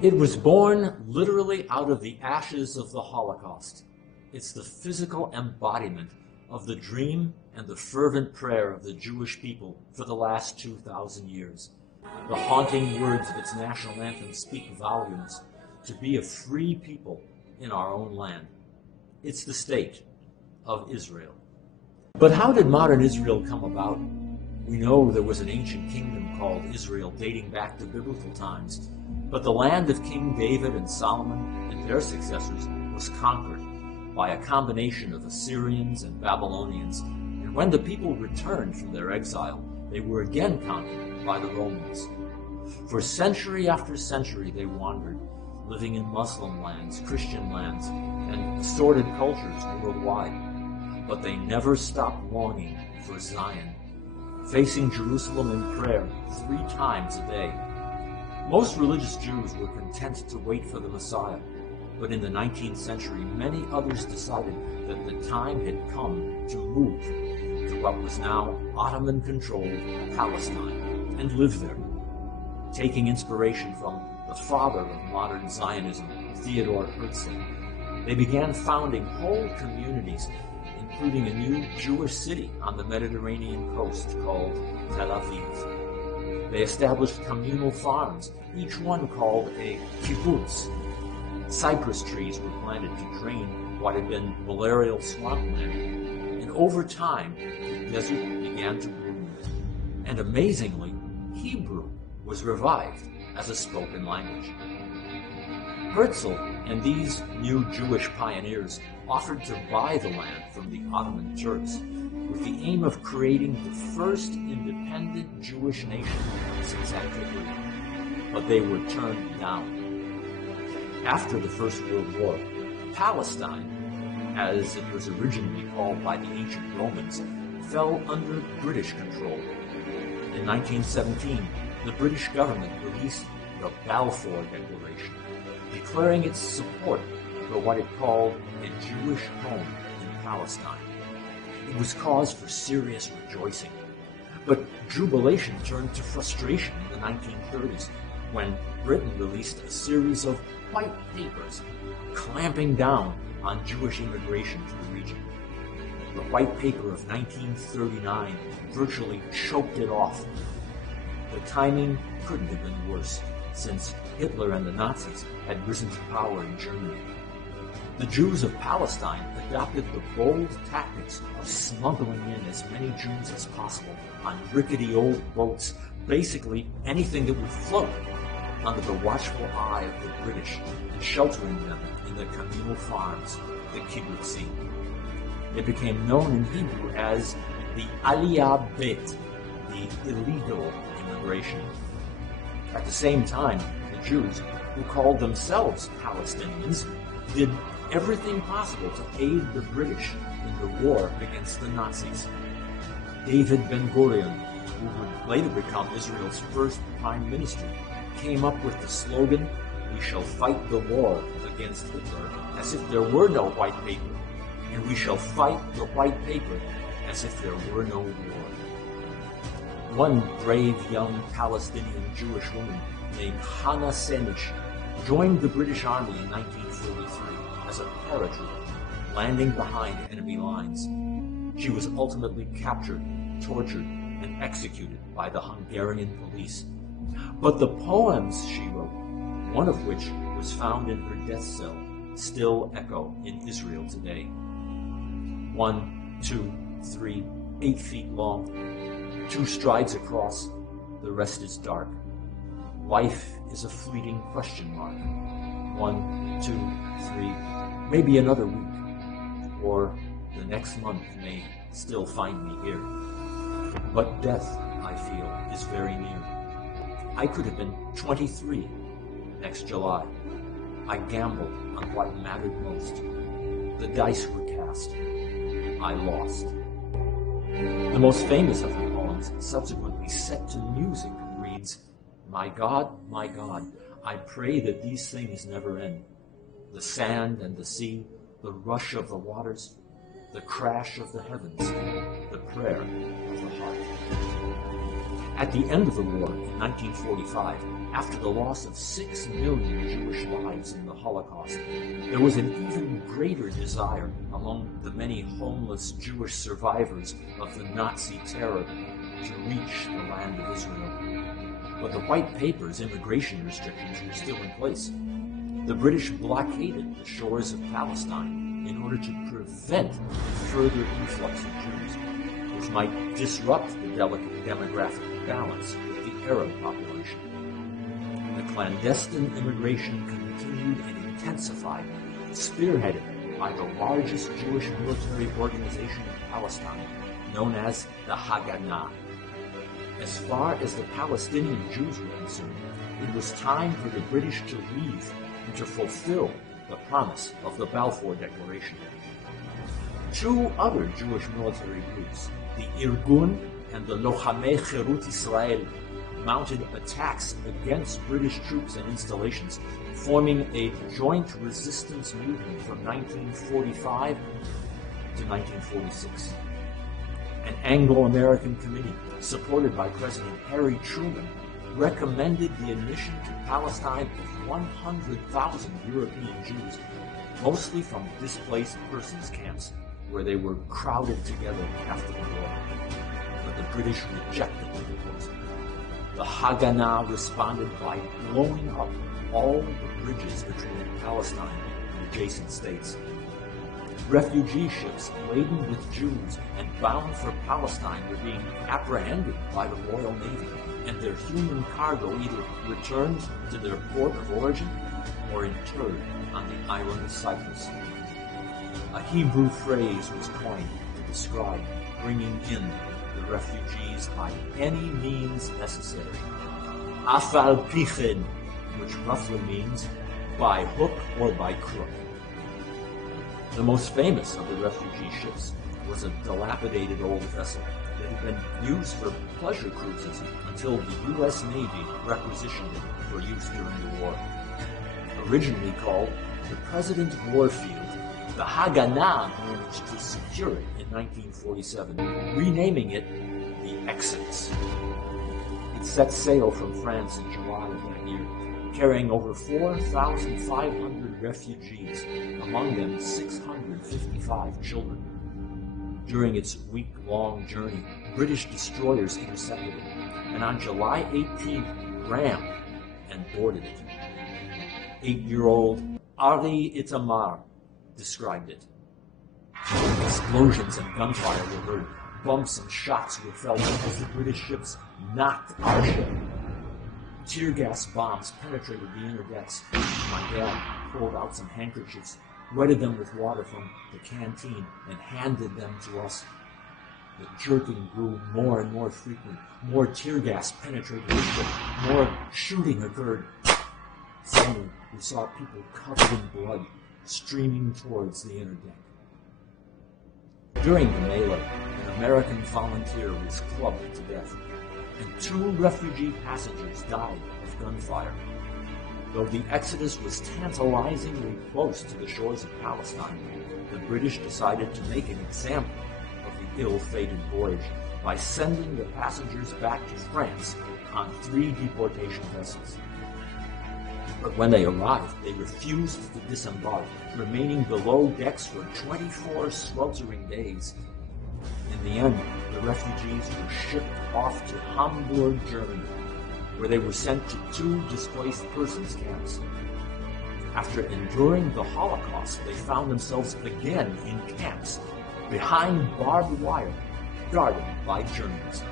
It was born literally out of the ashes of the Holocaust. It's the physical embodiment of the dream and the fervent prayer of the Jewish people for the last 2,000 years. The haunting words of its national anthem speak volumes: to be a free people in our own land. It's the state of Israel. But how did modern Israel come about? We know there was an ancient kingdom called Israel dating back to biblical times, but the land of King David and Solomon and their successors was conquered by a combination of Assyrians and Babylonians, and when the people returned from their exile, they were again conquered by the Romans. For century after century they wandered, living in Muslim lands, Christian lands, and assorted cultures worldwide. But they never stopped longing for Zion, facing Jerusalem in prayer 3 times a day. Most religious Jews were content to wait for the Messiah, but in the 19th century, many others decided that the time had come to move to what was now Ottoman-controlled Palestine and live there, taking inspiration from the father of modern Zionism, Theodor Herzl. They began founding whole communities, including a new Jewish city on the Mediterranean coast called Tel Aviv. They established communal farms, each one called a kibbutz. Cypress trees were planted to drain what had been malarial swampland, and over time, the desert began to bloom. And amazingly, Hebrew was revived as a spoken language. Herzl and these new Jewish pioneers offered to buy the land from the Ottoman Turks with the aim of creating the first independent Jewish nation since antiquity, but they were turned down. After the First World War, Palestine, as it was originally called by the ancient Romans, fell under British control. In 1917, the British government released the Balfour Declaration, declaring its support for what it called a Jewish home in Palestine. It was cause for serious rejoicing, but jubilation turned to frustration in the 1930s when Britain released a series of white papers clamping down on Jewish immigration to the region. The White Paper of 1939 virtually choked it off. The timing couldn't have been worse, since Hitler and the Nazis had risen to power in Germany. The Jews of Palestine adopted the bold tactics of smuggling in as many Jews as possible on rickety old boats, basically anything that would float, under the watchful eye of the British, and sheltering them in their communal farms, the kibbutzim. It became known in Hebrew as the Aliyah Bet, the illegal immigration. At the same time, the Jews, who called themselves Palestinians, did everything possible to aid the British in the war against the Nazis. David Ben-Gurion, who would later become Israel's first prime minister, came up with the slogan, "We shall fight the war against Hitler as if there were no white paper, and we shall fight the white paper as if there were no war." One brave young Palestinian Jewish woman named Hannah Senish joined the British Army in 1943 as a paratrooper, landing behind enemy lines. She was ultimately captured, tortured, and executed by the Hungarian police. But the poems she wrote, one of which was found in her death cell, still echo in Israel today. 1, 2, 3, 8 feet long, 2 strides across, the rest is dark. Life is a fleeting question mark. 1, 2, 3, maybe another week, or the next month may still find me here. But death, I feel, is very near. I could have been 23 next July. I gambled on what mattered most. The dice were cast. I lost. The most famous of her poems, subsequently set to music, reads, my God, I pray that these things never end. The sand and the sea, the rush of the waters, the crash of the heavens, the prayer of the heart." At the end of the war in 1945, after the loss of 6 million Jewish lives in the Holocaust, there was an even greater desire among the many homeless Jewish survivors of the Nazi terror to reach the land of Israel. But the White Paper's immigration restrictions were still in place. The British blockaded the shores of Palestine in order to prevent further influx of Jews, which might disrupt the delicate demographic balance with the Arab population. The clandestine immigration continued and intensified, spearheaded by the largest Jewish military organization in Palestine, known as the Haganah. As far as the Palestinian Jews were concerned, it was time for the British to leave and to fulfill the promise of the Balfour Declaration. 2 other Jewish military groups, the Irgun and the Lochamei Cherut Israel, mounted attacks against British troops and installations, forming a joint resistance movement from 1945 to 1946. An Anglo-American committee, supported by President Harry Truman, recommended the admission to Palestine of 100,000 European Jews, mostly from displaced persons camps, where they were crowded together after the war. But the British rejected the proposal. The Haganah responded by blowing up all the bridges between Palestine and adjacent states. Refugee ships laden with Jews and bound for Palestine were being apprehended by the Royal Navy, and their human cargo either returned to their port of origin or interred on the island of Cyprus. A Hebrew phrase was coined to describe bringing in the refugees by any means necessary. Afal Pichen, which roughly means by hook or by crook. The most famous of the refugee ships was a dilapidated old vessel that had been used for pleasure cruises until the U.S. Navy requisitioned it for use during the war. Originally called the President Warfield, the Haganah managed to secure it in 1947, renaming it the Exodus. It set sail from France in July of that year, carrying over 4,500 refugees, among them 655 children. During its week-long journey, British destroyers intercepted it, and on July 18th, rammed and boarded it. 8-year-old Ari Itamar described it. Explosions and gunfire were heard. Bumps and shots were felt as the British ships knocked our ship. Tear gas bombs penetrated the inner decks. My dad pulled out some handkerchiefs, wetted them with water from the canteen, and handed them to us. The jerking grew more and more frequent. More tear gas penetrated the ship. More shooting occurred. Suddenly, we saw people covered in blood streaming towards the inner deck. During the melee, an American volunteer was clubbed to death, and 2 refugee passengers died of gunfire. Though the Exodus was tantalizingly close to the shores of Palestine, the British decided to make an example of the ill-fated voyage by sending the passengers back to France on 3 deportation vessels. But when they arrived, they refused to disembark, remaining below decks for 24 sweltering days. In the end, the refugees were shipped off to Hamburg, Germany, where they were sent to 2 displaced persons camps. After enduring the Holocaust, they found themselves again in camps, behind barbed wire, guarded by Germans.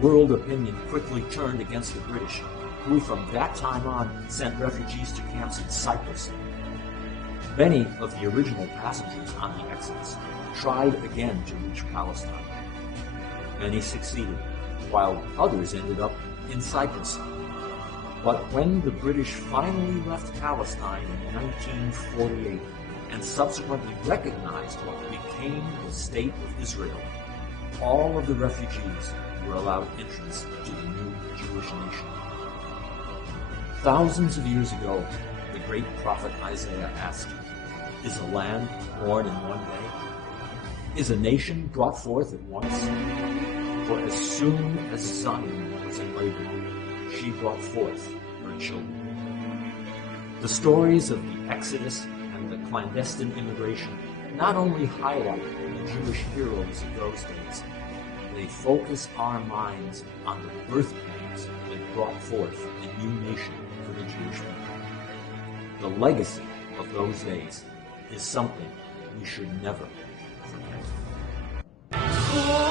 World opinion quickly turned against the British, who from that time on sent refugees to camps in Cyprus. Many of the original passengers on the Exodus tried again to reach Palestine. Many succeeded, while others ended up in Cyprus. But when the British finally left Palestine in 1948 and subsequently recognized what became the State of Israel, all of the refugees were allowed entrance to the new Jewish nation. Thousands of years ago, the great prophet Isaiah asked, "Is a land born in one day? Is a nation brought forth at once?" For as soon as Zion was in labor, she brought forth her children. The stories of the Exodus and the clandestine immigration not only highlight the Jewish heroes of those days, they focus our minds on the birth pangs that brought forth a new nation for the Jewish people. The legacy of those days is something we should never forget.